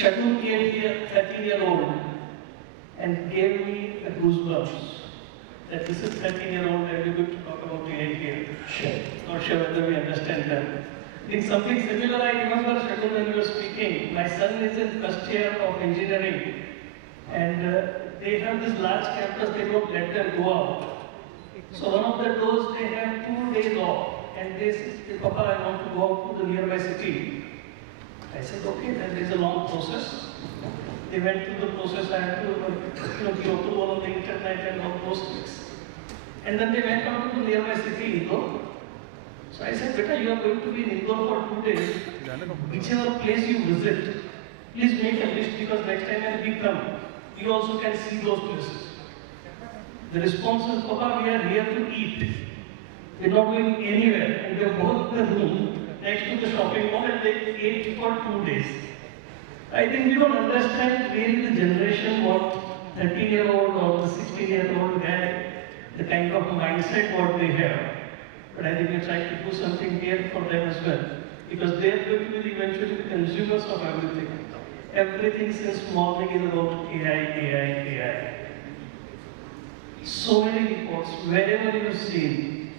Shadul came here, 13-year-old, and gave me a goosebumps. That this is 13-year-old and we're going to talk about AI here. Sure. Not sure whether we understand that. In something similar, I remember Shadul when you were speaking. My son is in first year of engineering, and they have this large campus, they don't let them go out. So one of the doors, they have 2 days off, and they said, Papa, I want to go out to the nearby city. I said, okay, then there's a long process. They went through the process, I had to give approval on the internet and all those things. And then they went out to the nearby city, Indore. So I said, Beta, you are going to be in Indore for 2 days. Whichever place you visit, please make a list because next time when we come, you also can see those places. The response was, Papa, we are here to eat. We are not going anywhere. And we have booked the room next to the shopping mall and they ate for 2 days. I think we don't understand really the generation, what 13-year-old or the 16-year-old guy, the kind of mindset what they have. But I think we're trying to do something here for them as well. Because they are going to be eventually the consumers of everything. Everything since morning is about AI. So many reports, wherever you see,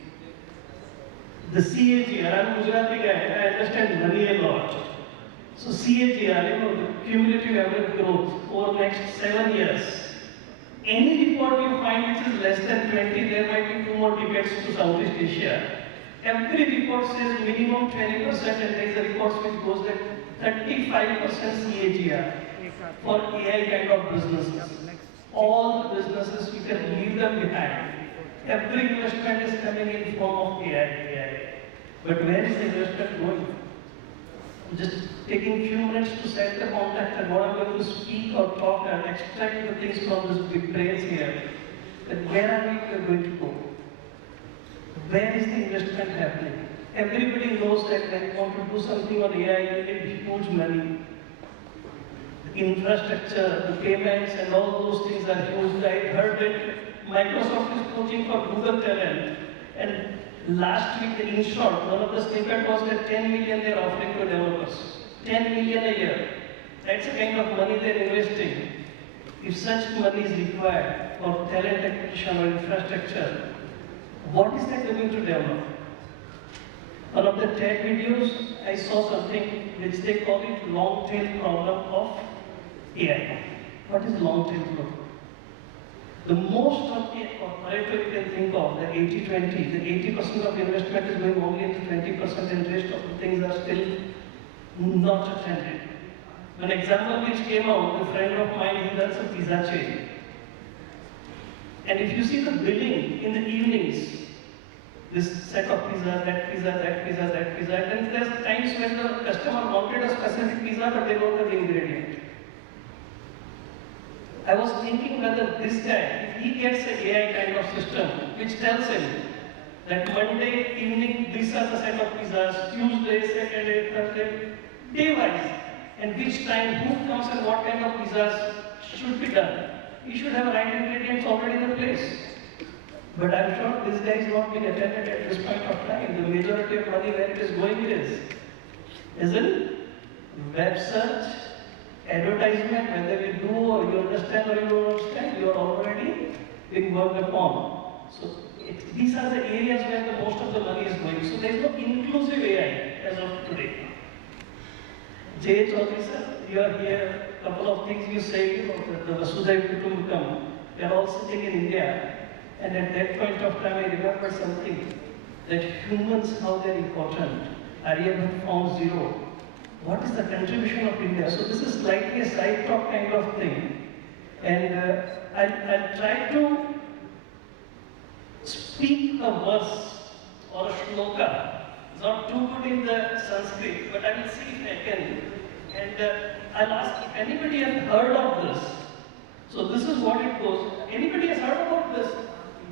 the CAGR, I'm Gujarati guy, I understand money a lot. So CAGR, the cumulative average growth over the next 7 years. Any report you find which is less than 20, there might be 2 more decades to Southeast Asia. Every report says minimum 20%, and there is a report which goes at 35% CAGR for AI kind of businesses. All the businesses, you can leave them behind. Every investment is coming in form of AI. But where is the investment going? Just taking few minutes to set the context and what I'm going to speak or talk and extract the things from this big brains here. Then where are we going to go? Where is the investment happening? Everybody knows that when you want to do something on AI, you need huge money. The infrastructure, the payments and all those things are huge. I heard that Microsoft is coaching for Google talent. And last week, in short, one of the snippet was that 10 million they are offering to developers. 10 million a year. That's the kind of money they're investing. If such money is required for talent acquisition or infrastructure, what is that going to develop? One of the tech videos, I saw something which they call it long tail problem of AI. What is long tail problem? The most of the operator you can think of, the 80-20, the 80% of investment is going only into 20% and rest of the things are still not attended. An example which came out, a friend of mine, he runs a pizza chain. And if you see the billing in the evenings, this set of pizza, that pizza, that pizza, that pizza, and then there's times when the customer wanted a specific pizza but they don't have the ingredient. I was thinking whether this guy, if he gets an AI kind of system which tells him that Monday evening these are the set of pizzas, Tuesday, Saturday, Thursday, day-wise, and which time, who comes and what kind of pizzas should be done. He should have right ingredients already in place. But I'm sure this guy is not being attended at this point of time. The majority of money where it is going isn't web search, advertisement, whether you do or you understand or you don't understand, you are already being worked upon. So these are the areas where the most of the money is going. So there is no inclusive AI as of today. J. Chowdary sir, you are here. Couple of things you say about the Vasudhaiva Kutumbakam. We are all sitting in India, and at that point of time, I remember something that humans, how they are important. Aryabhat found 0. What is the contribution of India? So this is slightly a side talk kind of thing, and I'll try to speak a verse or a shloka. It's not too good in the Sanskrit, but I will see if I can. And I'll ask if anybody has heard of this. So this is what it goes. Anybody has heard about this?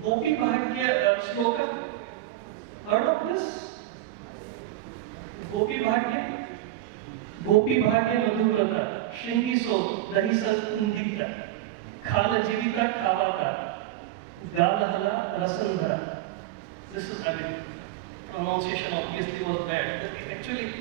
Gopi Bhagya shloka? Heard of this? Gopi Bhagya? Gopi Bhagya Madhuvrata, Shringi So, Dahisas Indikta, Khala Jivita Khavata, Galahala Rasandhara. This is, I mean, pronunciation obviously was bad. But actually,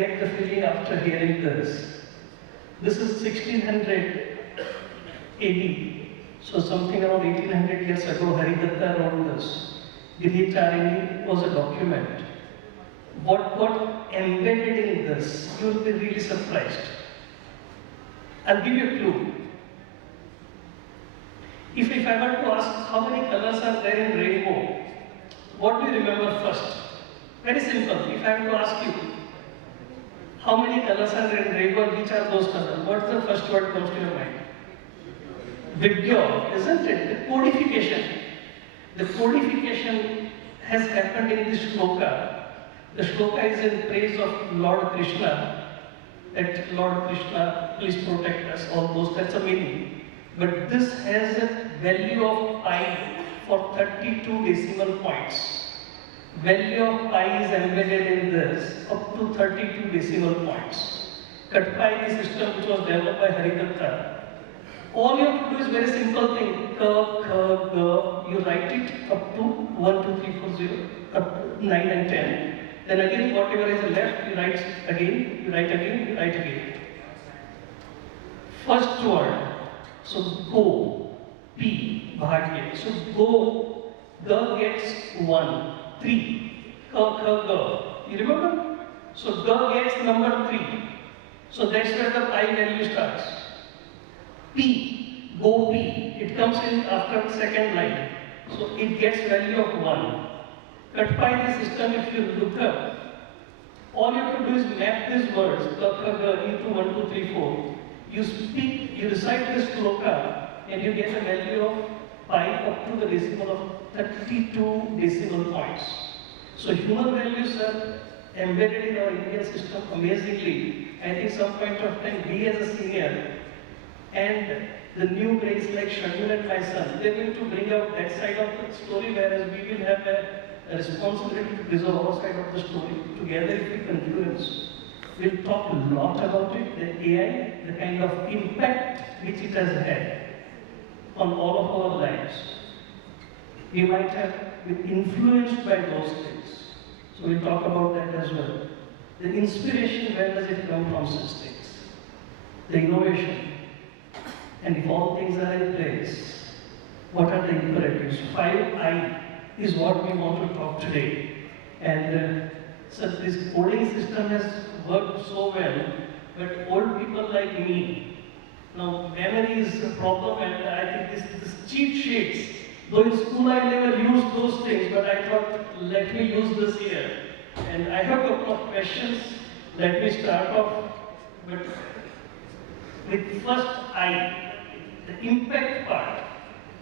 get the feeling after hearing this. This is 1600 AD. So something around 1800 years ago, Haridatta wrote this. Digi Dhruv was a document. What got embedded in this, you will be really surprised. I'll give you a clue. If I were to ask how many colors are there in rainbow, what do you remember first? Very simple. If I were to ask you, how many colors are there in rainbow, which are those colors? What's the first word comes to your mind? Vigor, isn't it? The codification. The codification has happened in this shloka. The shloka is in praise of Lord Krishna. That Lord Krishna, please protect us, all those, that's a meaning. But this has a value of pi for 32 decimal points. Value of pi is embedded in this up to 32 decimal points. Cut pi is a system which was developed by Haridatta. All you have to do is very simple thing. K, K, G. You write it up to 1, 2, 3, 4, 0, up to 9 and 10. Then again, whatever is left, you write again, you write again, you write again. First word. So go, P, bhagya. So go, G gets 1, 3. K, K, G. You remember? So G gets number 3. So that's where the pi value starts. P, go P. It comes in after the second line. So it gets value of 1. Cut pi the system, if you look up, all you have to do is map these words, into 1, 2, 3, 4. You speak, you recite this shloka, and you get a value of pi up to the decimal of 32 decimal points. So human values are embedded in our Indian system amazingly. I think some point of time, we as a senior, and the new brains like Shagun and my son, they're going to bring out that side of the story, whereas we will have a responsibility to preserve our side of the story. Together, if we confluence, we'll talk a lot about it, the AI, the kind of impact which it has had on all of our lives. We might have been influenced by those things. So we'll talk about that as well. The inspiration, where does it come from such things? The innovation. And if all things are in place, what are the imperatives? 5I is what we want to talk today. And so this coding system has worked so well, but old people like me, now memory is a problem, and I think this cheat sheets, though in school I never used those things, but I thought, let me use this here. And I have a couple of questions. Let me start off with first I. The impact part,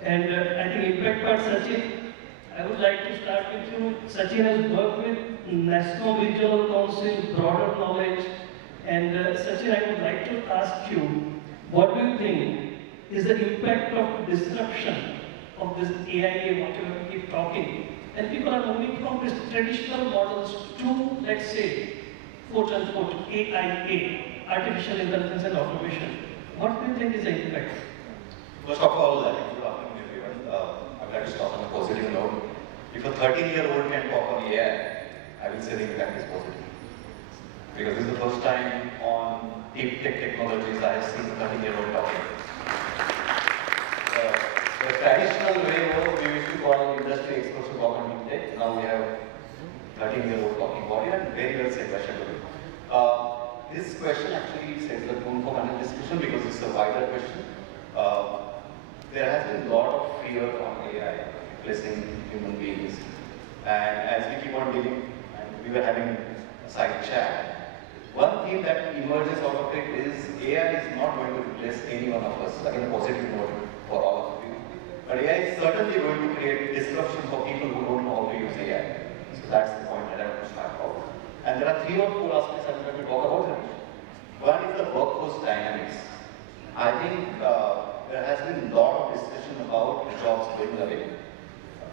and I think impact part, Sachin, I would like to start with you. Sachin has worked with National Regional Council, broader knowledge, and Sachin, I would like to ask you, what do you think is the impact of disruption of this AIA, whatever we keep talking, and people are moving from these traditional models to, let's say, quote unquote, AIA, artificial intelligence and automation. What do you think is the impact? First of all, good afternoon everyone. I'd like to start on a positive note. If a 13-year-old can talk on AI, I will say the impact is positive. Because this is the first time on deep tech technologies I have seen a 13-year-old talking. The traditional way was we used to call industry experts to talk on deep tech. Now we have 13-year-old talking about it, and very well said by Shagul. This question actually sets the tone for another discussion because it's a wider question. There has been a lot of fear on AI replacing human beings, and as we keep on dealing, and we were having a side chat, one theme that emerges out of it is AI is not going to replace any one of us, again a positive note for all of you. But AI is certainly going to create disruption for people who don't know how to use AI. So that's the point that I want to start off. And there are 3 or 4 aspects I'm going to talk about. One is the workforce dynamics. I think there has been a lot of discussion about jobs going away.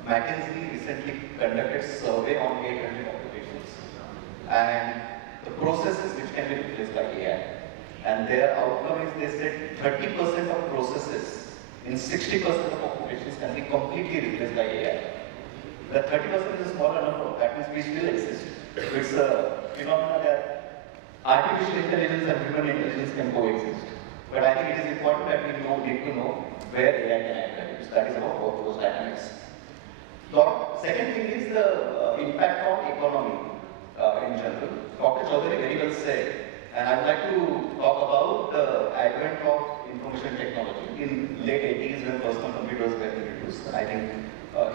McKinsey recently conducted a survey on 800 occupations and the processes which can be replaced by AI. And their outcome is they said 30% of processes in 60% of occupations can be completely replaced by AI. The 30% is a smaller number, that means we still exist. It's a phenomenon that artificial intelligence and human intelligence can coexist. But I think it is important that we need to know where AI can add value. So that is about workforce dynamics. Second thing is the impact on economy in general. Dr. Chowdary very well said, and I would like to talk about the advent of information technology in late 80s when personal computers were introduced. I think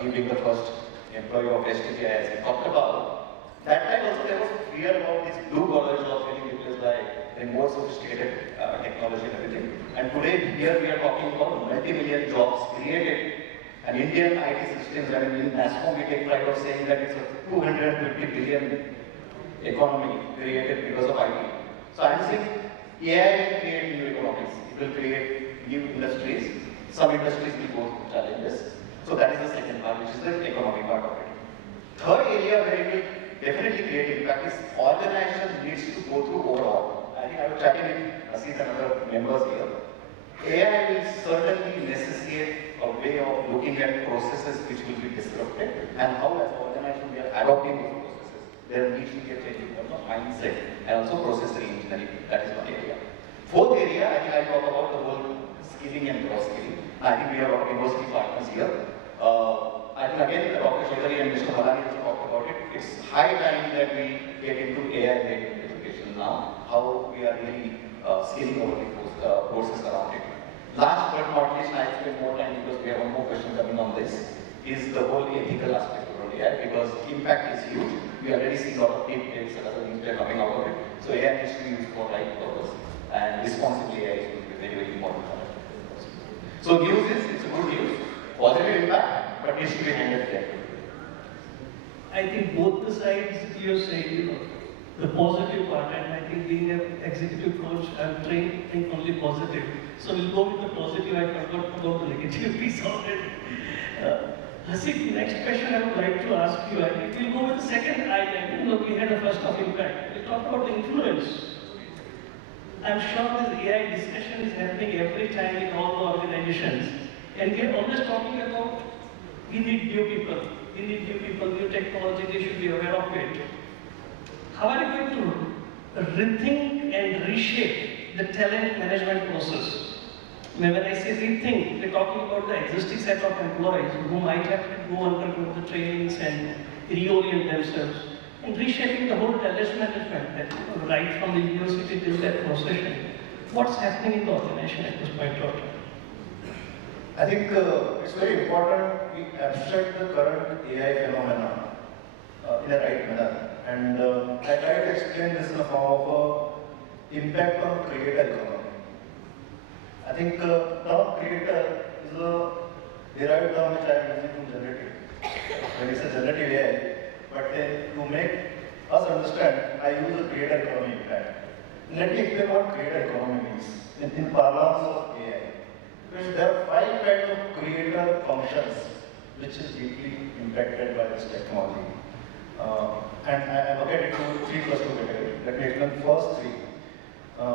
he being the first employee of STPI, as he talked about, that time also there was fear about these blue collar jobs getting replaced by a more sophisticated technology and everything. And today here we are talking about multi-million jobs created. And Indian IT systems, I mean, in NASCOM we take pride of saying that it's a 250 billion economy created because of IT. So I'm saying AI will create new economies. It will create new industries. Some industries will go through challenges. So that is the second part, which is the economic part of it. Third area where it will definitely create impact is organization needs to go through overhaul. I think I was chatting with Asit and other members here. AI will certainly necessitate a way of looking at processes which will be disrupted and how as an organization we are adopting those processes. There needs to be a change in terms of mindset and also process reengineering. That is one area. Fourth area, I think I'll talk about the whole skilling and cross-skilling. I think we have our university partners here. I think again, Dr. Chowdary and Mr. Malani also talked about it. It's high time that we get into AI-led education now, how we are really scaling over the courses around it. Last but not least, I spend more time because we have one more question coming on this, is the whole ethical aspect of AI, because impact is huge. We already see a lot of deep takes and other things that are coming out of it. So AI needs to be used for right purpose, and responsibly AI is going to be very, very important for that. So news is, it's a good news, positive impact, but needs to be handled carefully. I think both the sides you're saying, the positive part, and I think being an executive coach, I'm trained to think only positive. So we'll go with the positive. I forgot about the negative piece of it. Hasik, next question I would like to ask you. I think we'll go with the second item. We had a first of impact. We talked about the influence. I'm sure this AI discussion is happening every time in all the organizations. And we're always talking about we need new people. We need new people, new technology, they should be aware of it. How are you going to rethink and reshape the talent management process? When I say rethink, we're talking about the existing set of employees who might have to go undergo the trainings and reorient themselves. And reshaping the whole talent management, that, right from the university till that procession. What's happening in the organization at this point of time? I think it's very important we abstract the current AI phenomena in a right manner. And I try to explain this in the form of impact on creator economy. I think term creator is a derived term which I am using from generative. When it's a generative AI, but to make us understand, I use a creator economy impact. Let me explain what creator economy means in parlance of AI. Because there are 5 kinds of creator functions which is deeply impacted by this technology. And I look at it to 3 plus 2 category. Let me explain the first 3,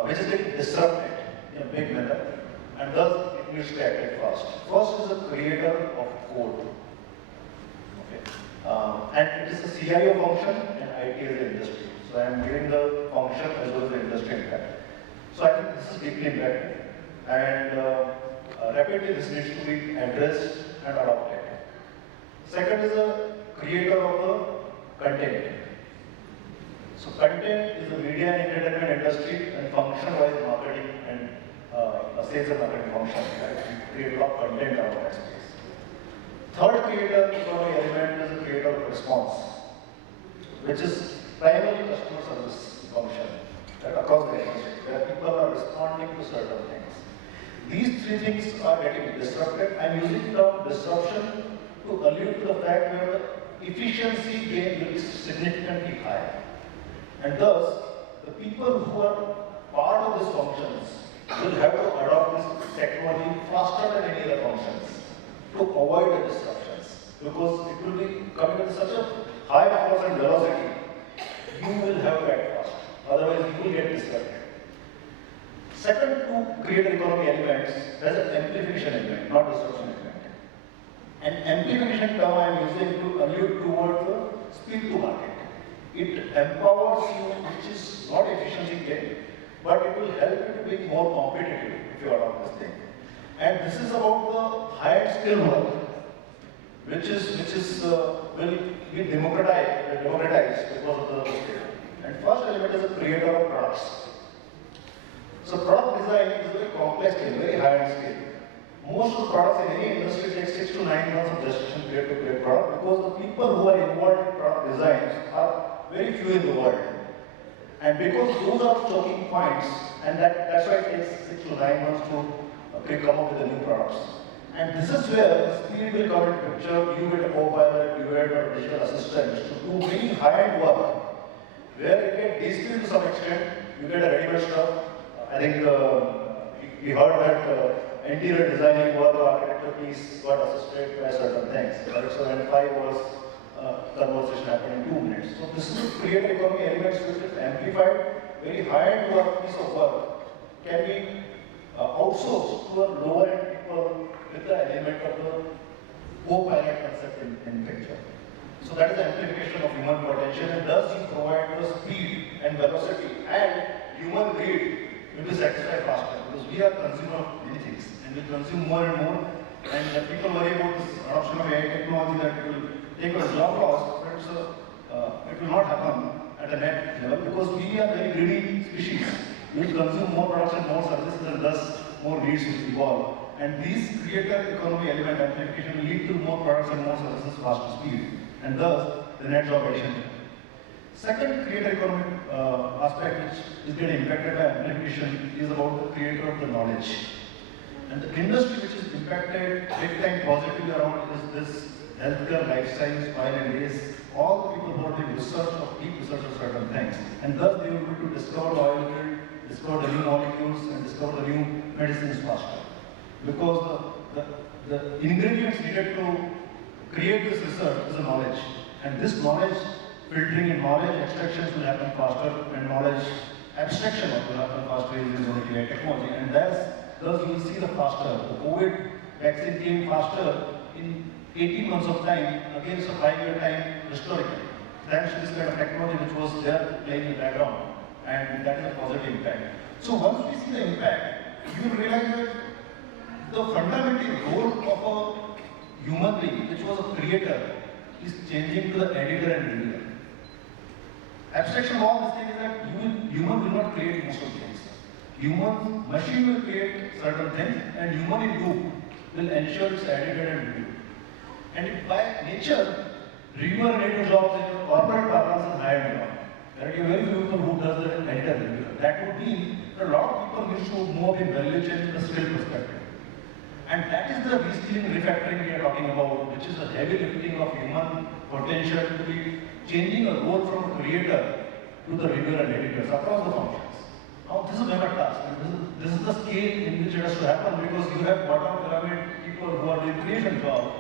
which is getting disrupted in a big manner, and thus it needs to act it fast. First is a creator of code. Okay. And it is a CIO function and IT as an industry. So I am giving the function as well as the industry impact. So I think this is deeply impacted, and rapidly this needs to be addressed and adopted. Second is a creator of the content. So content is the media and entertainment industry and function-wise marketing and sales and marketing function. Right? We create a lot of content out of that space. Third creator economy element is a creator of response, which is primarily customer service function, right? Across the industry, where people are responding to certain things. These 3 things are getting disrupted. I'm using the term disruption to allude to the fact where the efficiency gain will be significantly higher. And thus, the people who are part of these functions will have to adopt this technology faster than any other functions to avoid the disruptions. Because it will be coming with such a high force and velocity, you will have to act fast. Otherwise, you will get disrupted. Second 2 creator economy elements, there's an amplification element, not disruption element. And amplification term I am using to allude towards the speed to market. it empowers you, which is not efficiency gain, but it will help you to be more competitive if you adopt this thing. And this is about the higher skill work, which will be democratized because of the scale. And first element is a creator of products. So product design is a very complex thing, very high-end skill. Most of the products in any industry take 6 to 9 months of gestation period to create product because the people who are involved in product designs are very few in the world. And because those are choking points, and that's why it takes 6 to 9 months to come up with the new products. And this is where speed will come into picture. You get a co-pilot, you get a digital assistant to do very high-end work, where you get de-skilled to some extent, you get a ready-made stuff. I think we heard that interior designing work or architecture piece got assisted by certain things. Right? So when 5 was conversation happened in 2 minutes. So this is to create economy elements which is amplified, very high-end work, piece of work can be outsourced to a lower-end people with the element of the co-pilot concept in picture. So that is the amplification of human potential, and thus you provide the speed and velocity and human greed will be satisfied faster because we are consumer of many things and we consume more and more, and people worry about this adoption of AI technology that it will take a job loss, but it will not happen at a net level because we are very greedy species. We will consume more products and more services, and thus more needs will evolve. And these creator economy element amplification will lead to more products and more services faster speed, and thus the net job addition. Second creator economy aspect which is getting impacted by amplification is about the creator of the knowledge. And the industry which is impacted big time positively around is this healthcare, life science, oil and gas. All the people who are doing research or deep research of certain things, and thus they will be able to discover the oil field, discover the new molecules, and discover the new medicines faster. Because the ingredients needed to create this research is a knowledge, and this knowledge filtering and knowledge extractions will happen faster, and knowledge abstraction will happen faster using the AI technology, and thus you will see the faster. The COVID vaccine came faster in 18 months of time against a 5-year time historically, thanks to this kind of technology which was there playing in the background, and that is a positive impact. So once we see the impact, you will realize that the fundamental role of a human being, which was a creator, is changing to the editor and reviewer. Abstraction of all this thing is that human will not create most of the things. Machine will create certain things, and human in loop will ensure it's edited and reviewed. And by nature, reviewer and editor jobs in corporate parlance is higher job. There are very few people who does the editor and reviewer. That would mean that a lot of people need to move in value chain in a skill perspective. And that is the reskilling, refactoring we are talking about, which is a heavy lifting of human potential to be changing a role from creator to the reviewer and editors across the functions. Now this is a mega task, and this is the scale in which it has to happen because you have bottom pyramid people who are doing creation job,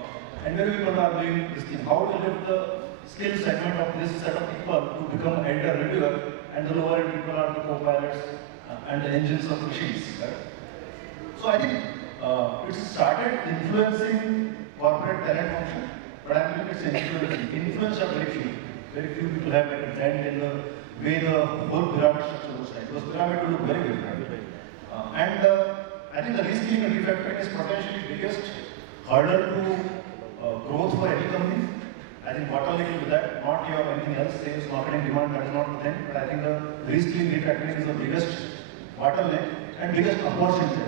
and many people are doing this thing. How to lift the skill segment of this set of people to become editor reviewer, and the lower end people are the co-pilots and the engines of machines. Right? So I think it started influencing corporate talent function, but I believe it's influencing. Influence are very few. Very few people have like a trend in the way the whole pyramid structure looks like. Those pyramid will look very different. I think the reskilling and refactoring is potentially the biggest hurdle to growth for any company. I think bottleneck will be that, not your anything else, sales, marketing, demand, that is not the thing. But I think the reskilling, refactoring is the biggest bottleneck and biggest opportunity,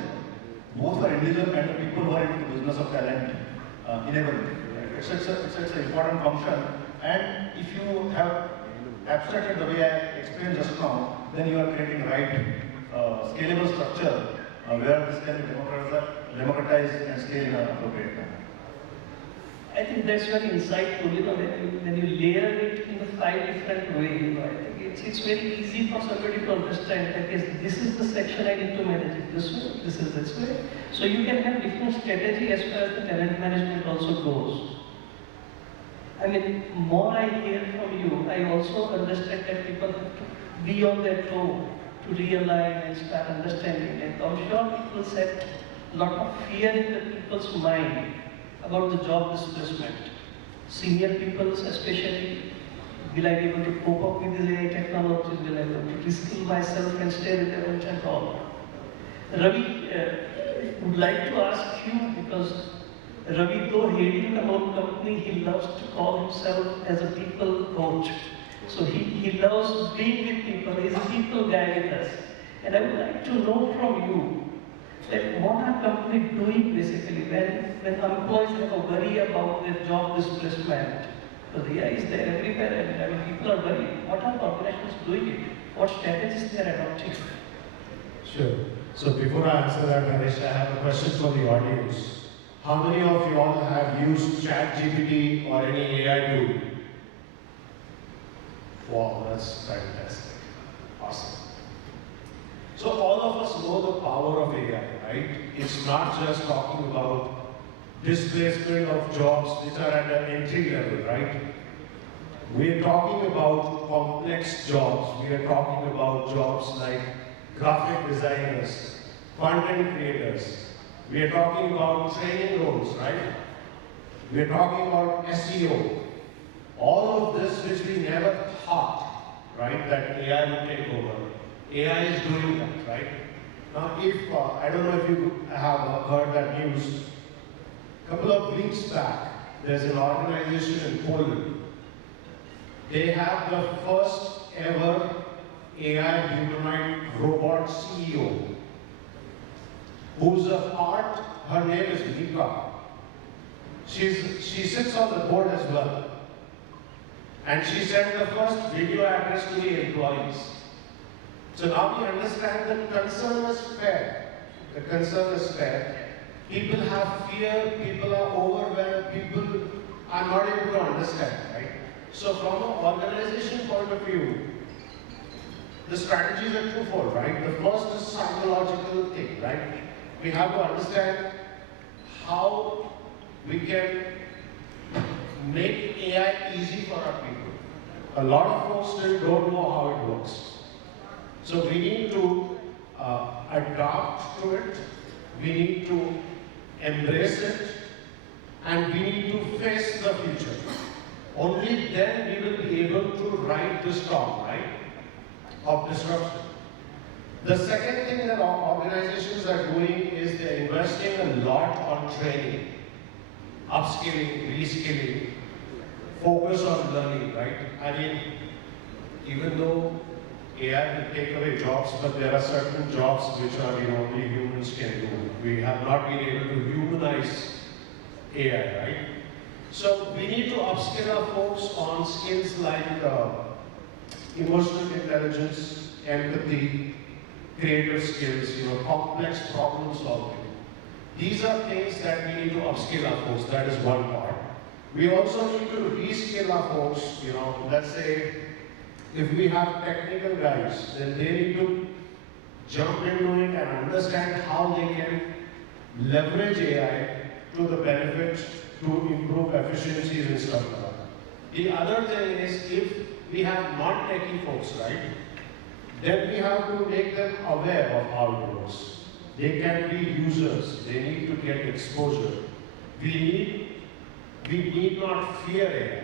both for individual and the people who are into the business of talent enablement. It's an important function, and if you have abstracted the way I explained just now, then you are creating the right scalable structure where this can be democratized and scale in an appropriate manner. I think that's very insightful, when you layer it in a 5 different ways, I think it's very easy for somebody to understand that yes, this is the section I need to manage it this way, this is this way. So you can have different strategy as far as the talent management also goes. I mean, more I hear from you, I also understand that people have to be on their toe to realize and start understanding. And I'm sure people set a lot of fear in the people's mind about the job displacement. Senior people especially Will I be able to cope up with these AI technologies? Will I be able to reskill myself and stay relevant and all? Ravi, would like to ask you, because Ravi, though heading the whole company, he loves to call himself as a people coach. So he loves being with people. He's a people guy with us. And I would like to know from you, that what are companies doing basically when employees have a worry about their job displacement? Because AI is there everywhere, and I mean, people are worried. What are the organizations doing it? What strategies they are adopting? Sure. So before I answer that, Harish, I have a question for the audience. How many of you all have used Chat GPT or any AI tool? Wow, that's fantastic. Awesome. So all of us know the power of AI, right? It's not just talking about displacement of jobs which are at an entry level, right? We're talking about complex jobs. We are talking about jobs like graphic designers, content creators. We are talking about training roles, right? We are talking about SEO. All of this which we never thought, right, that AI would take over. AI is doing that, right? Now, if, I don't know if you have heard that news, a couple of weeks back, there's an organization in Poland. They have the first ever AI humanoid robot CEO, who's a part, her name is Mika. She sits on the board as well. And she sent the first video address to the employees. So now we understand the concern is fair. The concern is fair. People have fear, people are overwhelmed, people are not able to understand, right? So from an organization point of view, the strategies are twofold, right? The first is psychological thing, right? We have to understand how we can make AI easy for our people. A lot of folks still don't know how it works. So we need to adapt to it, we need to embrace it, and we need to face the future. Only then we will be able to ride the storm, right, of disruption. The second thing that our organizations are doing is they're investing a lot on training, upskilling, reskilling, focus on learning, right? I mean, even though AI will take away jobs, but there are certain jobs which are, only humans can do. We have not been able to humanize AI, right? So we need to upskill our folks on skills like emotional intelligence, empathy, creative skills, complex problem solving. These are things that we need to upskill our folks. That is one part. We also need to reskill our folks. Let's say if we have technical guys, then they need to jump into it and understand how they can leverage AI to the benefit to improve efficiencies and stuff like that. The other thing is, if we have non-techie folks, right, then we have to make them aware of how it works. They can be users. They need to get exposure. We need not fear AI.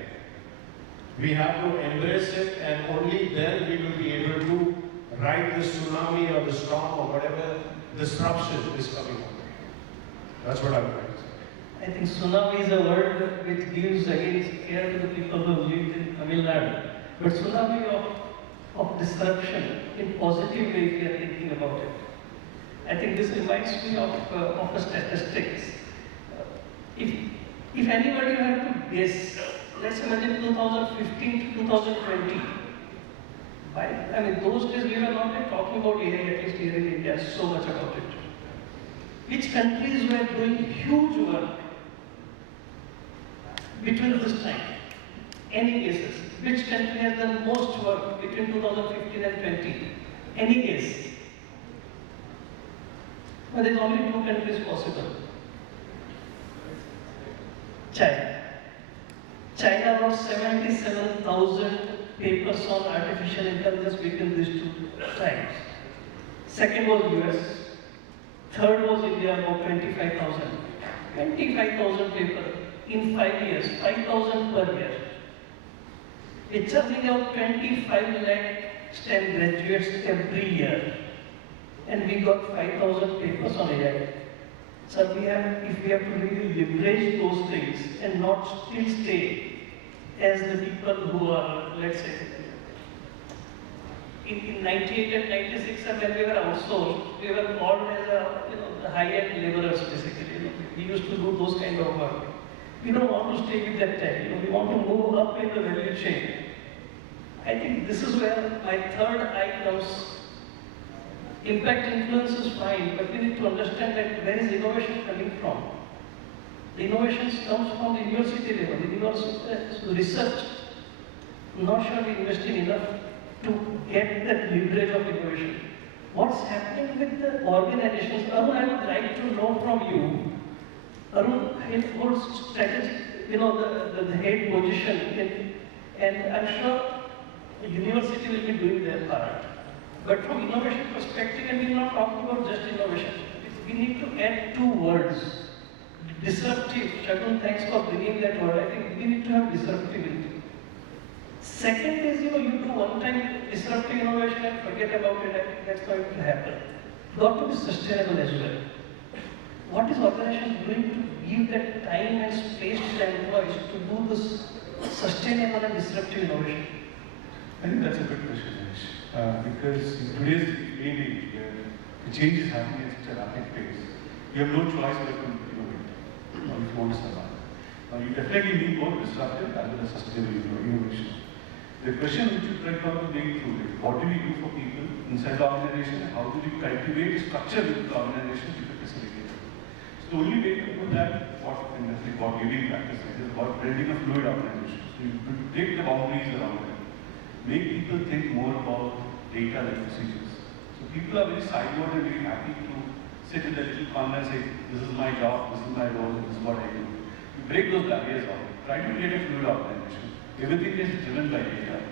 We have to embrace it, and only then we will be able to ride the tsunami or the storm or whatever disruption is coming up. That's what I'm trying to say. I think tsunami is a word which gives again scare to the people who live in Tamil Nadu. But tsunami of disruption in positive way if we are thinking about it. I think this reminds me of a statistics. If anybody had to guess, let's imagine 2015 to 2020. Those days we were not yet talking about AI, at least here in India, so much about it. Which countries were doing huge work between this time? Any guesses? Which country has done most work between 2015 and 20? Any guess? Well, there's only two countries possible. China. China wrote 77,000 papers on artificial intelligence between these two times. Second was US. Third was India, about 25,000. 25,000 papers in 5 years, 5,000 per year. We're churning out 25 lakh STEM graduates every year. And we got 5,000 papers on AI. So if we have to really leverage those things and not still stay as the people who are, let's say, in 98 and 96, when we were outsourced, we were called as the high-end laborers basically. We used to do those kind of work. We don't want to stay with that tech. We want to move up in the value chain. I think this is where my third eye comes. Impact influence is fine, but we need to understand that where is innovation coming from. The innovations comes from the university level, the university research. I'm not sure we're investing enough to get that leverage of innovation. What's happening with the organizations? Arun, I would like to know from you. Arun holds strategy, the head position, and I'm sure the university will be doing their part. But from innovation perspective, and we're not talking about just innovation, we need to add two words. Disruptive. Shagun, thanks for bringing that word. I think we need to have disruptivity. Second is, you do one time disruptive innovation and forget about it. I think that's how it will happen. Got to be sustainable as well. What is organization doing to give that time and space to the employees to do this sustainable and disruptive innovation? I think that's a good question, Anish. Because in today's day, the change is happening at such a rapid pace. You have no choice but to innovate if you want to survive. You definitely need both disruptive as well as sustainable innovation. The question which you tried to think through is, what do we do for people inside the organization? How do we cultivate structure within the organization to facilitate it? So the only way to do that, what we've been practicing, is about building a fluid organization. So you take the boundaries around it. Make people think more about data like procedures. So people are very siloed and very happy to sit in a little corner and say, this is my job, this is my role, this is what I do. You break those barriers down. Try to create a fluid organization. Everything is driven by data.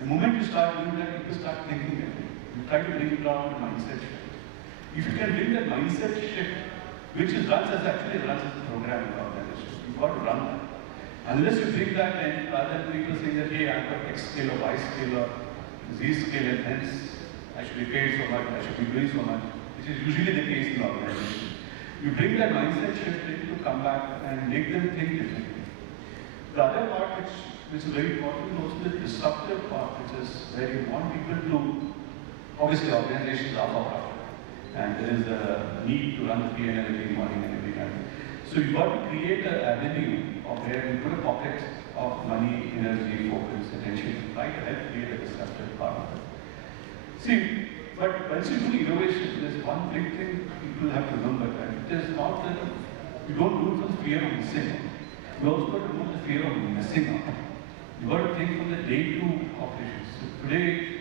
The moment you start doing that, people start thinking differently. You try to bring it down to mindset shift. If you can bring that mindset shift, which runs as a program in the organization, you've got to run that. Unless you bring that in, rather than people saying that, hey, I've got X scale or Y scale or Z scale and hence I should be paid so much, I should be doing so much, which is usually the case in the organization. You bring that mindset shift in to come back and make them think differently. The other part which is very important is also the disruptive part, which is where you want people to, obviously organizations are for profit and there is a need to run the P&L every morning and every night. So you've got to create an avenue of where you put a pocket of money, energy, focus, attention, try to help create a disruptive part of it. See, but once you do innovation, there's one big thing people have to remember that it is not that you don't do it from fear of missing out. You also got to do the fear of messing up. You got to think from the day two operations. So today,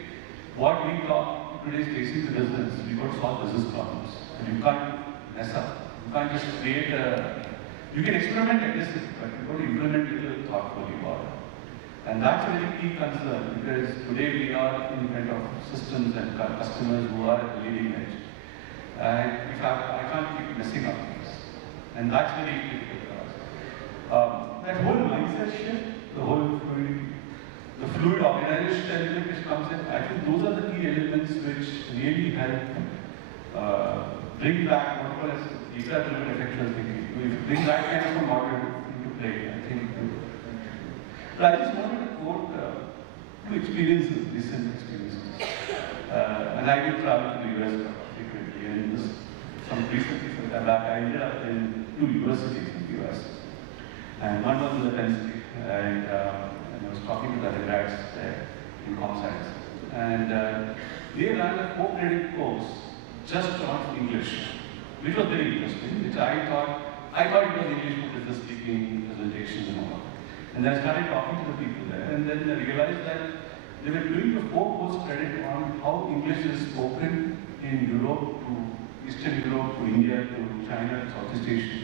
what we talk today is facing the business. We've got to solve business problems. And you can't mess up. You can't just create you can experiment aggressively, but you've got to implement it thoughtfully about it. And that's a very key concern because today we are in front of systems and customers who are at the leading edge. And in fact, I can't keep messing up things. And that's very critical for us. That whole mindset shift, the fluid organization element which comes in, I think those are the key elements which really help bring back what we call as data-driven effectual thinking. If you bring that kind of a model into play, I think. But I just wanted to quote two experiences, recent experiences. And I did travel to the US frequently, and this, some recently, some time back, I ended up in two universities in the US. And one was in the Penn State, and I was talking to the undergrads there in comp science. And they ran a 4-credit course just on English, which was very interesting, which I thought it was English for business speaking, presentations and all. And then I started talking to the people there, and then I realized that they were doing the 4 course credit on how English is spoken in Europe to Eastern Europe to India to China to Southeast Asia.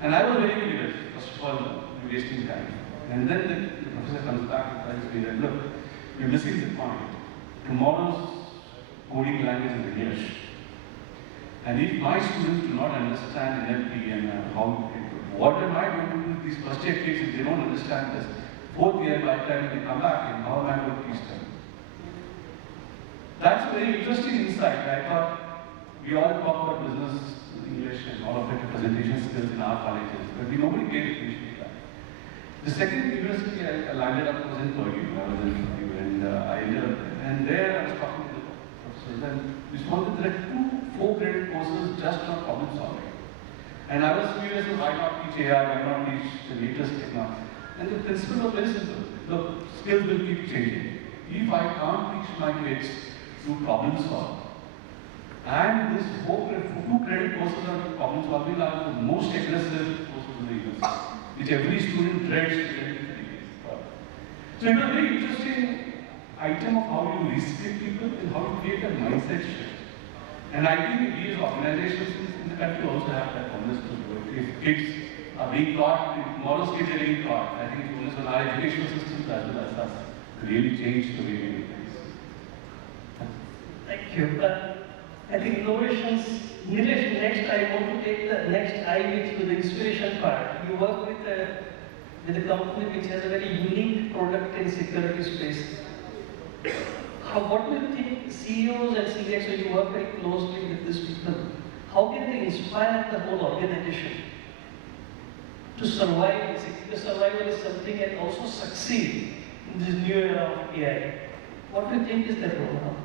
And I was very curious, first of all, you're wasting time. And then the professor comes back and tells me that, look, you're missing the point. Tomorrow's coding language is English. And if my students do not understand NLP and what am I going to do with these first year kids if they don't understand this? fourth year, by the time they come back, and how am I going to teach them? That's a very interesting insight. I thought we all talk about business, English, and all of it, presentation skills in our colleges, but nobody paid attention to that. The second university I landed up was in Purdue. I was in Purdue, and I ended up there. And there I was talking to the professors, and we found that there are 2 4-credit courses just on problem solving. And I was curious, why not teach AI, why not teach the latest technology? And the principle was very simple. Look, skills will keep changing. If I can't teach my kids to problem solve, and this 2-credit courses on problem solving are the most aggressive courses in the university, which every student dreads to get into the case. So it was a very interesting item of how you reskill people and how you create a mindset shift. And I think these organizations in the country also have that onus to do it. If kids are being taught, if tomorrow's kids are being taught, I think onus on our educational systems as well as us to really change the way we do things. Thank you. I think innovations, Nilesh, next I want to take the next I with the inspiration part. You work with a company which has a very unique product in security space. What do you think CEOs and CXOs, you work very closely with these people, how can they inspire the whole organization to survive? Because survival is something, and also succeed in this new era of AI. What do you think is their role now?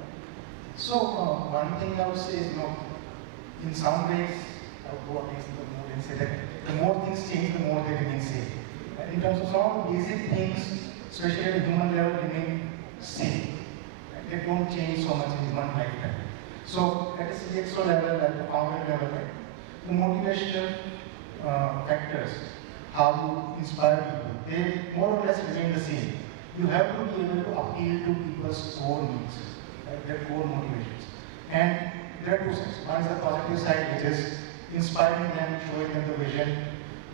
So, one thing I would say is, in some ways, I would go against the mood and say that the more things change, the more they remain same. In terms of some of the basic things, especially at the human level, remain same. They don't change so much in one lifetime. So, at the CXO level, at the founder level, the motivational factors, how you inspire people, they more or less remain the same. You have to be able to appeal to people's core needs, their core motivations. And there are 2 sides. One is the positive side, which is inspiring them, showing them the vision,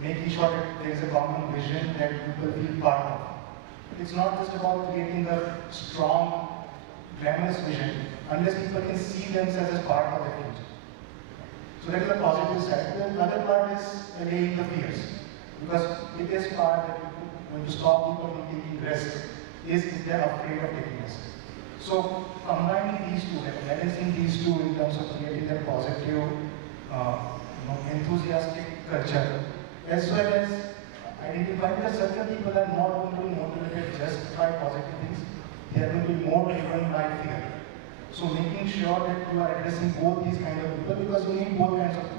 making sure that there is a common vision that people feel part of. It's not just about creating a strong, glamorous vision, unless people can see themselves as part of the future. So that is the positive side. The other part is allaying the fears. Because the biggest part that going to stop people from taking risks is if they are afraid of taking risks. So combining these two, like balancing these two in terms of creating a positive, enthusiastic culture, as well as identifying that certain people are not going to be motivated just by positive things, they are going to be more driven by fear. So making sure that you are addressing both these kind of people, because you need both kinds of people.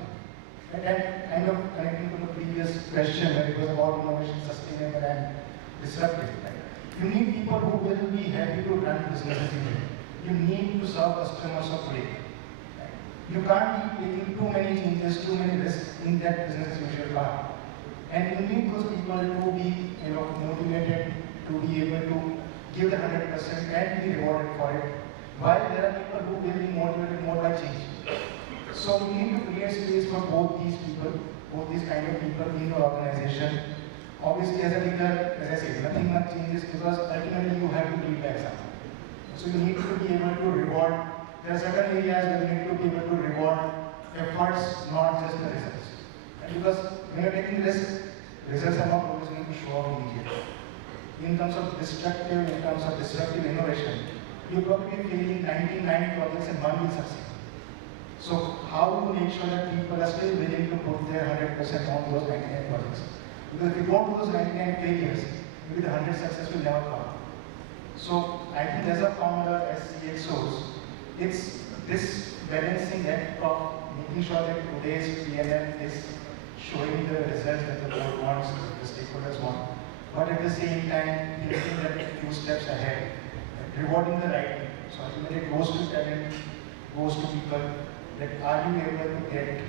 Right? And kind of connecting to the previous question where it was about innovation, sustainable and disruptive. Right? You need people who will be happy to run business as usual. You need to serve customers of today. Right? You can't keep taking too many changes, too many risks in that business as usual part. And you need those people to be motivated, to be able to give the 100% and be rewarded for it. While there are people who will be motivated more by change. So we need to create space for both these people, both these kind of people in the organization. Obviously, as a leader, as I said, nothing much changes because ultimately you have to lead by example. So you need to be able to reward. There are certain areas where you need to be able to reward efforts, not just the results. And because when you're taking risks, results are not always going to show up immediately. In terms of destructive, in terms of disruptive innovation, you're probably failing 99 projects and one will succeed. So how do you make sure that people are still willing to put their 100% on those 99 projects? Because if you don't do those 99 failures, maybe the 100 success will never come. So I think as a founder, as CXOs, it's this balancing act of making sure that today's PNL is showing the results that the board wants, the stakeholders want, but at the same time thinking that a few steps ahead, rewarding the right people. So ultimately it goes to talent, goes to people, that are you able to get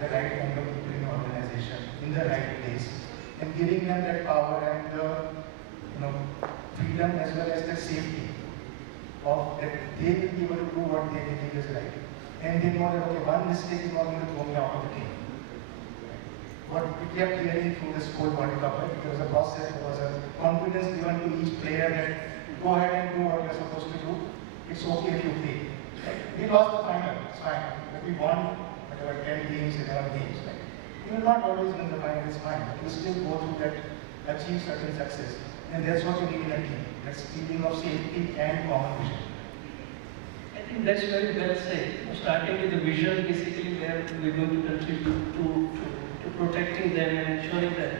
the right kind of people in your organization in the right place, and giving them that power and the freedom as well as the safety of that they will be able to do what they believe is right. And they know that okay, one mistake is not going to throw me out of the team. What we kept hearing through this whole World Cup, right? There was a process, there was a confidence given to each player that go ahead and do what you're supposed to do. It's okay if you fail. Right? We lost the final, it's fine. But we won whatever 10 games, 11 games. Right? You will not always win the final, it's fine. But you still go through that, achieve certain success. And that's what you need in a team. That's feeling of safety and common vision. I think that's very well said. Starting with the vision, basically, where we're going to contribute to protecting them and ensuring that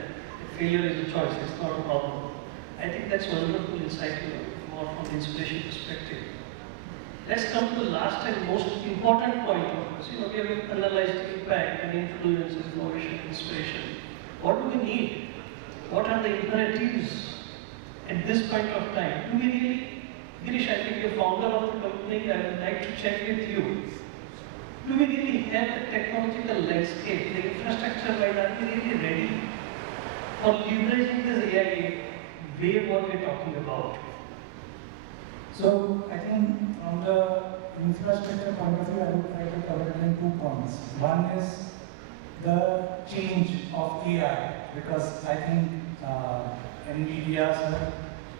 failure is a choice, it's not a problem. I think that's wonderful insight, more from the inspiration perspective. Let's come to the last and most important point of this. We have analyzed impact and influence, innovation, inspiration. What do we need? What are the imperatives at this point of time? Do we really, Girish, I think you're founder of the company, I would like to check with you. Do we really have the technological landscape, the infrastructure wise, are we really ready for leveraging this AI wave what we're talking about? So I think from the infrastructure point of view, I would try to cover it in 2 points. One is the change of AI, because I think NVIDIA, sir,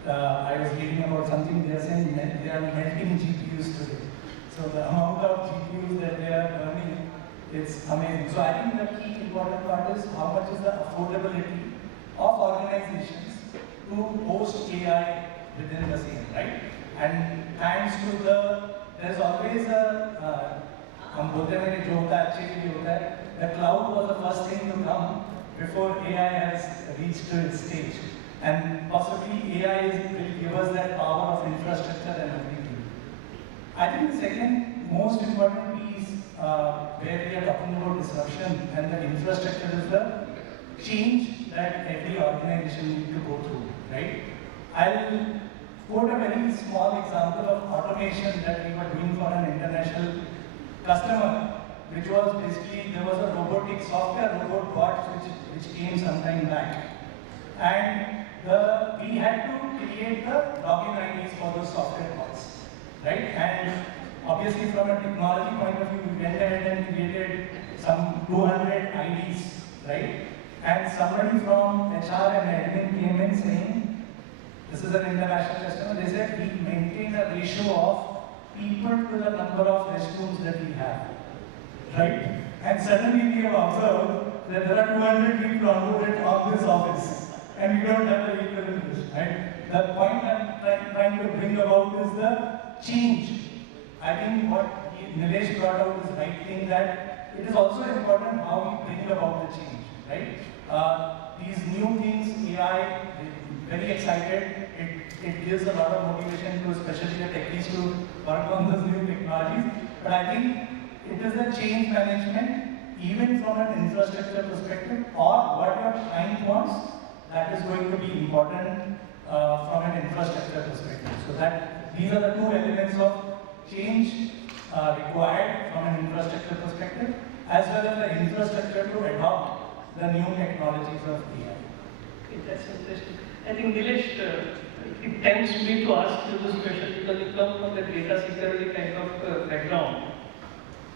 I was reading about something, they are saying they are melting GPUs today. So the amount of GPUs that they are burning, it's amazing. So I think the key important part is how much is the affordability of organizations to host AI within the same, right? And thanks to there's always a, हम बोलते हैं कि जो होता है अच्छे के लिए होता है. The cloud was the first thing to come before AI has reached to its stage. And possibly AI will give us that power of infrastructure and everything. I think the second most important piece where we are talking about disruption and the infrastructure is the change that every organization needs to go through, right? I'll quote a very small example of automation that we were doing for an international customer, which was basically, there was a robotic software robot bot which came some time back. And we had to create the login IDs for those software bots, right? And obviously from a technology point of view, we went ahead and created some 200 IDs, right? And somebody from HR and admin came in saying, this is an international customer, they said we maintain a ratio of people to the number of restrooms that we have, right? And suddenly we have observed that there are 200 people onboarded on this office, and we don't have the equal in this, right? The point I'm trying to bring about is the change. I think what Nilesh brought out is right thing, that it is also important how we bring about the change, right? These new things, AI, very excited. It gives a lot of motivation to especially the techies to work on those new technologies. But I think it is the change management, even from an infrastructure perspective, or what your client wants, that is going to be important from an infrastructure perspective. So that these are the 2 elements of change required from an infrastructure perspective, as well as the infrastructure to adopt the new technologies of AI. Okay, that's interesting. I think Nilesh, it tempts me to ask you this question because you come from the data security kind of background.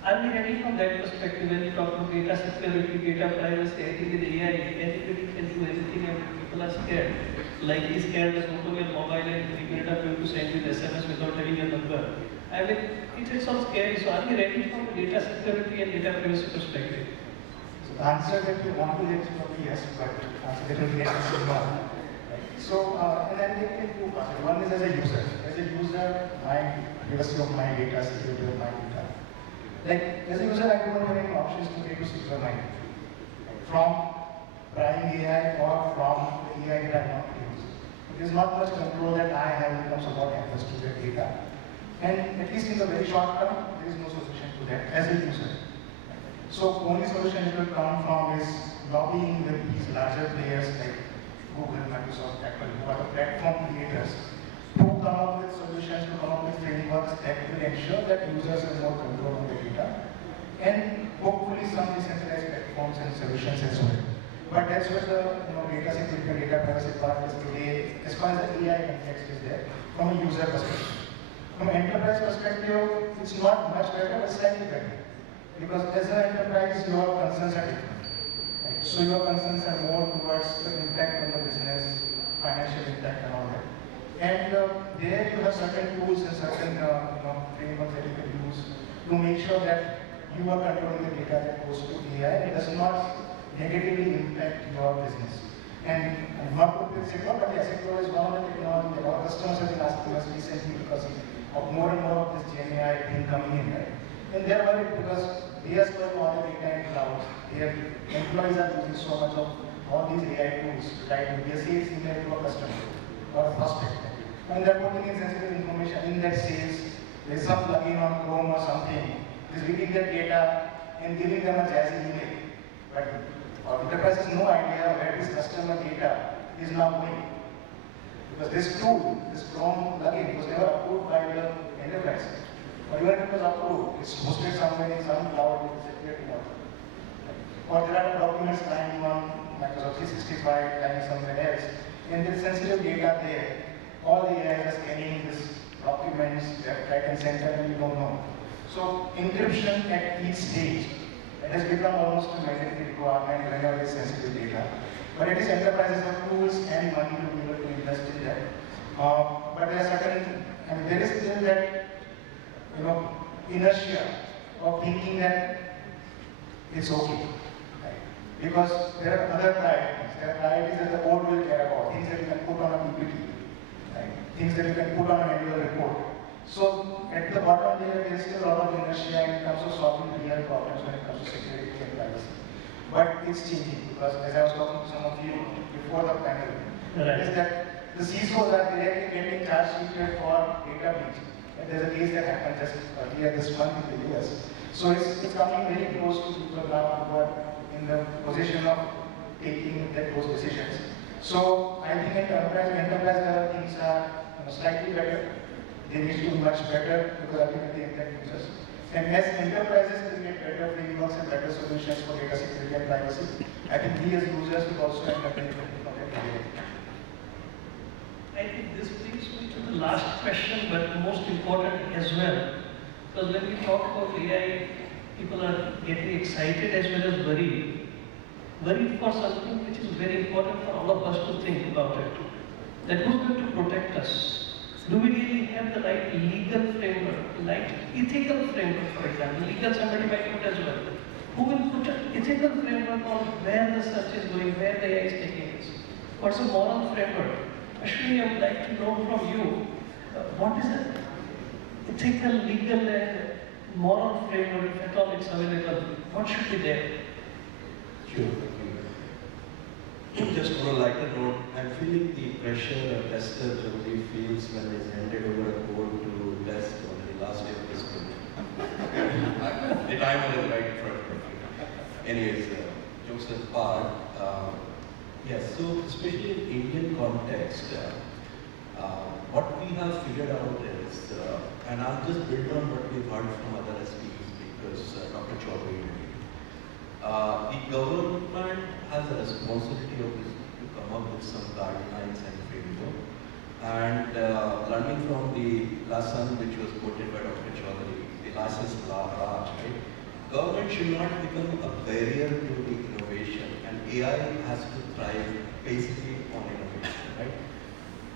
Are we ready from that perspective when you talk about data security, data privacy? I think with AI, anybody can do anything and people are scared. Like he's scared that go to your mobile and 3 minutes are going to send you the SMS without telling your number. I mean, it's all scary. So are we ready from the data security and data privacy perspective? So the answer that you want to get is probably yes, but the answer that you get is no. So, and I'm taking 2 parts. One is as a user. As a user, my privacy of my data, security of my data. Like, as a user, I don't have any options to get to secure my data. From trying AI or from the AI that I want to use. There is not much control that I have in terms of what happens to that data. And at least in the very short term, there is no solution to that as a user. So, only solution it will come from is lobbying with these larger players like Google, Microsoft, Apple, who are the platform creators, to come up with solutions, to come up with frameworks that will ensure that users have more control on the data, and hopefully some decentralized platforms and solutions as well. But that's where the data security and data privacy part is today, as far as the AI context is there, from a user perspective. From an enterprise perspective, it's not much better, but slightly better. Because as an enterprise, your concerns are different. So your concerns are more towards the impact on the business, financial impact and all that. And there you have certain tools and certain frameworks that you can use to make sure that you are controlling the data that goes to AI and does not negatively impact your business. And not to be secure, but yes, secure is one of the technology that our customers have been asking us recently because of more and more of this GenAI thing coming in, right? And they're worried because they are storing all the data in cloud. Their employees are using so much of all these AI tools, right? They are sales email to a customer or a prospect. And they're putting in sensitive information in that sales. There's some plugin on Chrome or something. Is reading their data and giving them a jazzy email. But our enterprise has no idea where this customer data is now going. Because this tool, this Chrome plugin, was never approved by the enterprise. Or even if it was approved, it's hosted somewhere in some cloud with security model. Or there are documents lying on Microsoft 365, lying somewhere else, and there's sensitive data there. All the AI are scanning these documents left, right, and center, and you don't know. So encryption at each stage, it has become almost a mandatory requirement whenever there is sensitive data. But it is enterprises have tools and money to be able to invest in that. But there are certain, and there is still that, inertia of thinking that it's okay. Right? Because there are other priorities. There are priorities that the board will care about, things that you can put on a PPT, right? Things that you can put on an annual report. So at the bottom there is still a lot of inertia in terms of solving real problems when it comes to security and privacy. But it's changing because as I was talking to some of you before the panel, is that the CISOs are directly getting charge sheeted for data breach. And there's a case that happened just earlier this month in the US. So it's coming very close to people now who are in the position of taking those decisions. So I think at enterprise level things are slightly better. They need to be much better because ultimately impact users. And as enterprises will get better frameworks and better solutions for data security and privacy, I think we as users will also end up benefiting from it. I think this brings me to the last question, but most important as well. Because when we talk about AI, people are getting excited as well as worried. Worried for something which is very important for all of us to think about it. That who's going to protect us? Do we really have the right legal framework, right ethical framework, for example? Legal somebody might put as well. Who will put an ethical framework on where the search is going, where the AI is taking us? What's a moral framework? Actually, I would like to know from you, what is an ethical, legal, and moral framework, if at all it's available? What should be there? Sure. Just on a lighter note, I'm feeling the pressure a tester generally feels when he's handed over a code to test on the last day of his sprint. The timer is right in front of me. Anyways, jokes apart, yes, so especially in Indian context, what we have figured out is, and I'll just build on what we've heard from other SPs because Dr. Chowdary the government has a responsibility to come up with some guidelines and framework. And learning from the lesson which was quoted by Dr. Chowdary, the license Raj, right? Government should not become a barrier to the innovation, and AI has to thrive basically on innovation, right?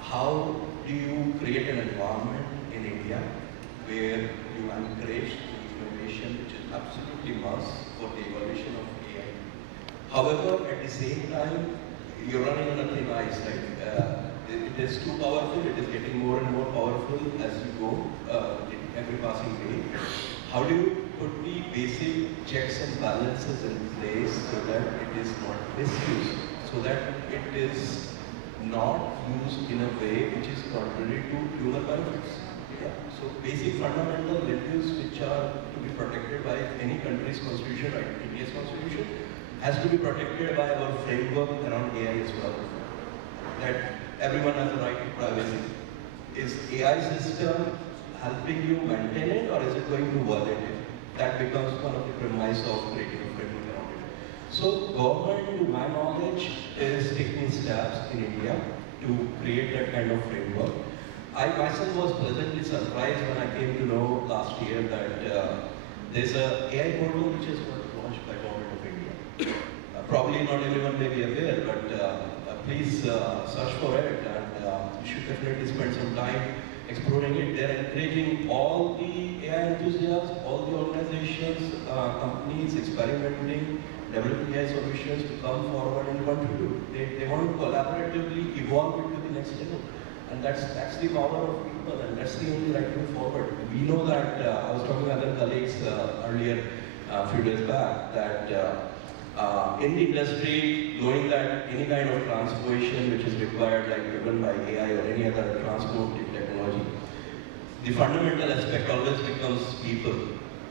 How do you create an environment in India where you encourage innovation, which is absolutely must for the evolution of AI. However, at the same time, you're running on a thin ice, right? It is too powerful, it is getting more and more powerful as you go in every passing day. How do you put the basic checks and balances in place so that it is not misused, so that it is not used in a way which is contrary to human benefits? Yeah. So basic fundamental values which are to be protected by any country's constitution, like India's constitution, has to be protected by our framework around AI as well. That everyone has the right to privacy. Is AI system helping you maintain it, or is it going to violate it? That becomes one of the premise of creating a framework around it. So government, to my knowledge, is taking steps in India to create that kind of framework. I myself was pleasantly surprised when I came to know last year that there's an AI portal which is launched by Government of India. Probably not everyone may be aware, but please search for it, and you should definitely spend some time exploring it. They're encouraging all the AI enthusiasts, all the organizations, companies experimenting developing AI solutions to come forward and contribute. They want to collaboratively evolve it to the next level. And that's the power of people, and that's the only right way forward. We know that, I was talking to other colleagues earlier, a few days back, that in the industry, knowing that any kind of transformation which is required, like driven by AI or any other transformative technology, the fundamental aspect always becomes people.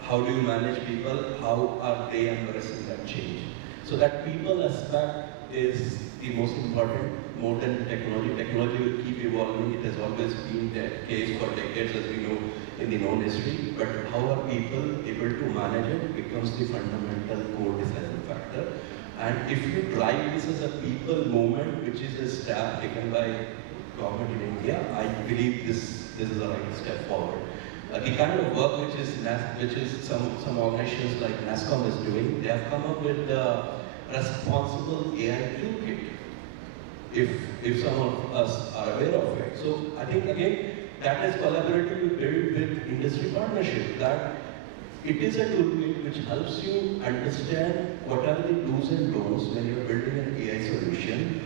How do you manage people? How are they embracing that change? So that people aspect is the most important, more than the technology. Technology will keep evolving. It has always been the case for decades, as we know in the known history. But how are people able to manage it becomes the fundamental core deciding factor. And if you drive this as a people movement, which is a step taken by government in India, I believe this is the right step forward. The kind of work which is some organizations like NASCOM is doing, they have come up with the responsible AI toolkit. If some of us are aware of it. So I think again, that is collaboratively built with industry partnership, that it is a toolkit which helps you understand what are the do's and don'ts when you are building an AI solution.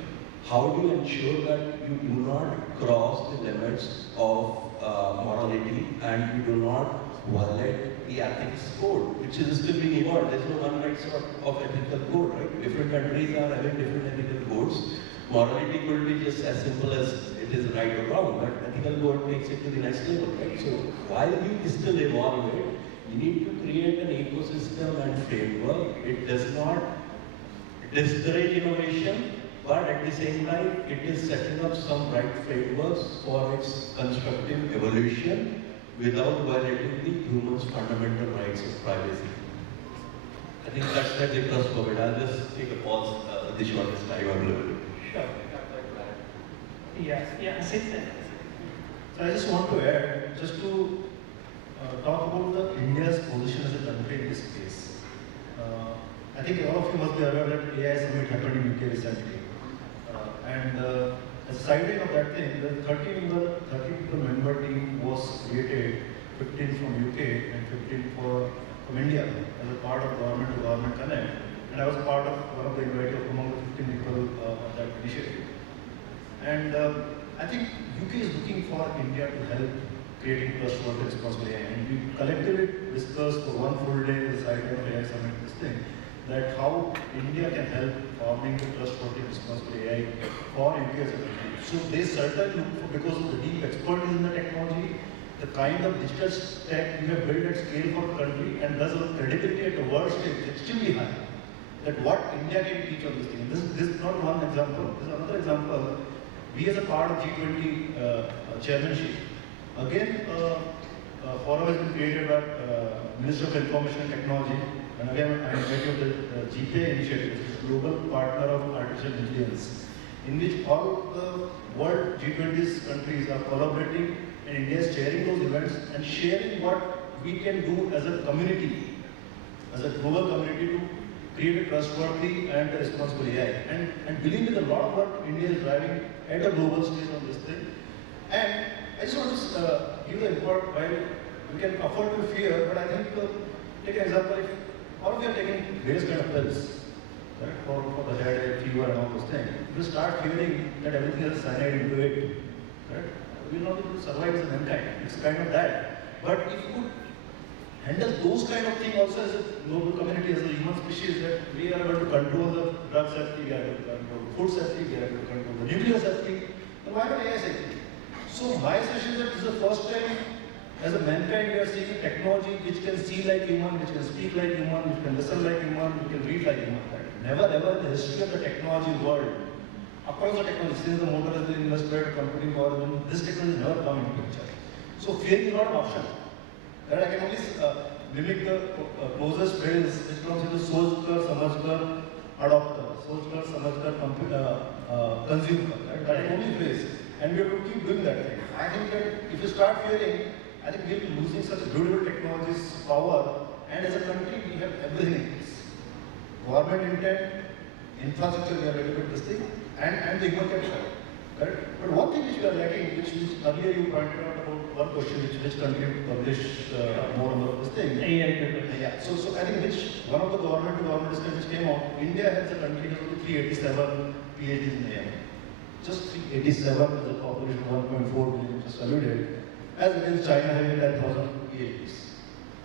How do you ensure that you do not cross the limits of morality and you do not violate the ethics code, which is still being evolved. There's no one right sort of ethical code, right? Different countries are having different ethical codes. Morality could be just as simple as it is right or wrong, but ethical code takes it to the next level, right? So while we still evolve it, you need to create an ecosystem and framework. It does not discourage innovation, but at the same time, it is setting up some right frameworks for its constructive evolution without violating the human's fundamental rights of privacy. I think that's the thrust of it. I'll just take a pause the shortest time available. Sure. Yeah, sit there. So I just want to add, just to talk about India's position as a country in this space. I think all of you must be aware that AI Summit happened in UK recently. As a side of that thing, the 30 people member team was created, 15 from UK and 15 from India as a part of Government to Government Connect. And I was part of one of the invitees among the 15 people of that initiative. And I think UK is looking for India to help creating trustworthy responsible AI. And we collectively discussed for one full day the side of AI Summit this thing, that how India can help forming the trustworthy responsible AI for India as a country. So they certainly look for, because of the deep expertise in the technology, the kind of digital stack we have built at scale for the country, and thus our credibility at the world stage is extremely high. That what India can teach on this thing. This is not one example. This is another example. We as a part of G20 chairmanship, again, forum has been created by Minister of Information and Technology. And again, I invite you to the GPA initiative, which is Global Partner of Artificial Intelligence, in which all the world G20's countries are collaborating, and India is chairing those events and sharing what we can do as a community, as a global community, to create a trustworthy and responsible AI. And believe me, a lot of work India is driving at a global stage on this thing. And I just want to give the import, while we can afford to fear, but I think, take an example, if all of you are taking various kind of pills, right, for the headache, fever and all those things, if you start feeling that everything has cyanide into it, right, we will not be able to survive as a mankind. It's kind of that. But if you could handle those kind of things also as a global community, as a human species, that we are able to control the drug safety, we are able to control food safety, we are able to control the nuclear safety, then why not AI safety? So my suggestion is that this is the first time as a mankind we are seeing a technology which can see like human, which can speak like human, which can listen like human, which can read like human. Right? Never ever in the history of the technology world, across the technology, since the motor has been invented, computing power, this technology has never come into picture. So fearing is not an option. Right? I can only mimic the closest phrase which comes into सोच कर, समझ कर, adopt कर, सोच कर, समझ कर, consume कर. Right? That is only phrase. And we have to keep doing that thing. I think that if you start fearing, I think we'll be losing such beautiful technologies, power, and as a country we have everything in place. Government intent, infrastructure we are ready to this thing, and the human capital. Correct? But one thing which we are lacking, which earlier you pointed out about one question, which country publish more about this thing. AI paper. Yeah. So I think which one of the government discussions which came out, India has a country has only 387 PhDs in AI. Just 387 with a population of 1.4 billion, just alluded, as against China having 10,000 PhDs.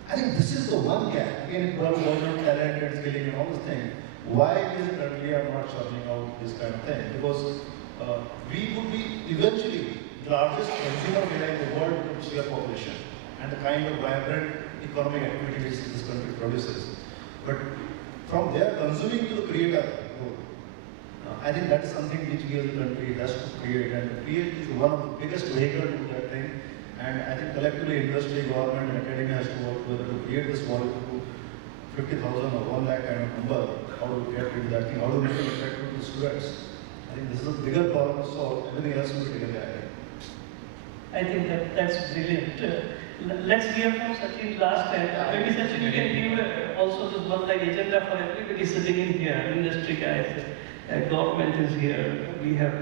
I think this is the one gap. Again, it boils down to talent and skilling and all this thing. Why is it that we are not churning out this kind of thing? Because we would be eventually the largest consumer of AI in the world with sheer population and the kind of vibrant economic activity which this country produces. But from their consuming to the creator, I think that is something which we as a country has to create, and create is one of the biggest vehicles to that thing. And I think collectively industry, government and academia has to work together to create this model to 50,000 or 1 lakh kind of number. How do we get into that thing? How do we make it attractive to students? I think this is a bigger problem to solve. Everything else will be taken care of. I think that's brilliant. Let's hear from Sachin last time. Maybe Sachin, you can give also this one-line agenda for everybody sitting in here, industry guys, government is here, we have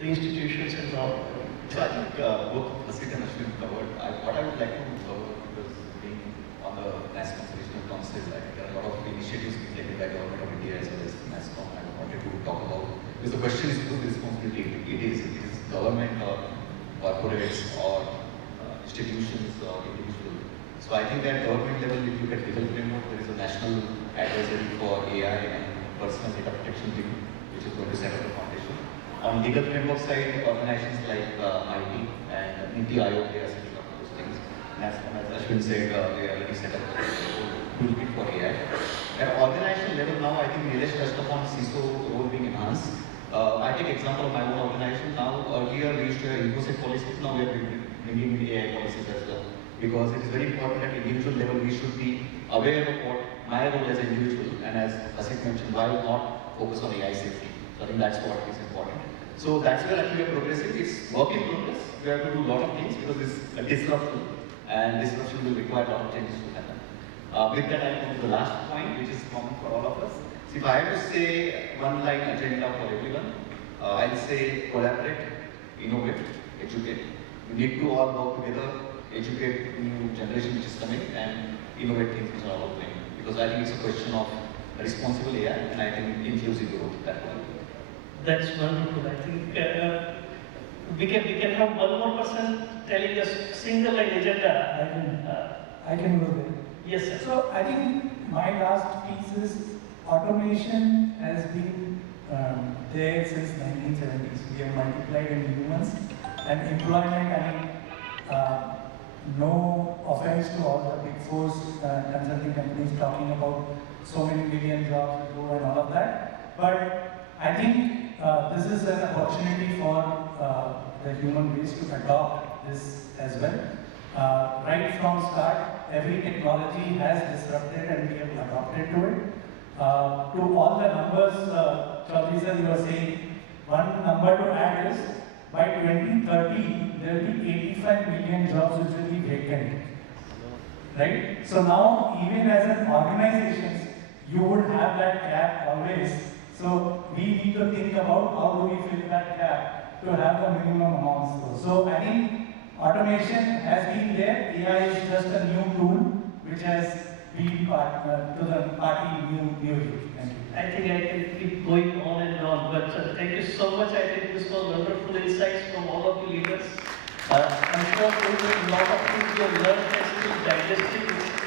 the institutions and all. So I think both Hasit and Ashwin covered. What I would like to cover, because being on the National Regional Council, I think there are a lot of initiatives being taken by Government of India as well as NASCOM. I wanted to talk about, because the question is whose responsibility it is government or corporates or institutions or individuals. So I think at government level, if you look at legal framework, there is a national advisory for AI and personal data protection team, which is going to set up the foundation. On legal framework side, organizations like IT and NITI Aayog, they are setting up those things. And as Ashwin said, they are already set up a toolkit for AI. At organizational level now, I think Nilesh touched upon CISO role being enhanced. I take example of my own organization now. Earlier we used to have InfoSec policies, now we are bringing in AI policies as well. Because it is very important at individual level, we should be aware of what my role as an individual, and as Hasit mentioned, why not focus on AI safety. So I think that's what is important. So that's where actually we are progressing. It's work in progress. We have to do a lot of things because it's a disruption, and disruption will require a lot of changes to happen. With that, I come to the last point, which is common for all of us. So if I have to say one line agenda for everyone, I'll say collaborate, innovate, educate. We need to all work together, educate the new generation which is coming, and innovate things which are all playing. Because I think it's a question of responsible AI, and I think inclusive growth that way. That's wonderful. I think we can have one more person telling us single line agenda. I can go there. Yes, sir. So I think my last piece is automation has been there since 1970s. We have multiplied in humans and employment. I mean, no offense to all the big four consulting companies talking about so many million jobs to go and all of that. But I think this is an opportunity for the human race to adopt this as well. Right from start, every technology has disrupted and we have adopted to it. To all the numbers, Chowdary sir, you were saying, one number to add is, by 2030, there will be 85 million jobs which will be vacant. Right? So now, even as an organization, you would have that gap always. So we need to think about how do we fill that gap to have the minimum amounts. So I think automation has been there. AI is just a new tool which has been to the party new youth. Thank you. I think I can keep going on and on, but thank you so much. I think this was wonderful insights from all of you leaders. I'm sure there will be a lot of things you have learned and still digesting.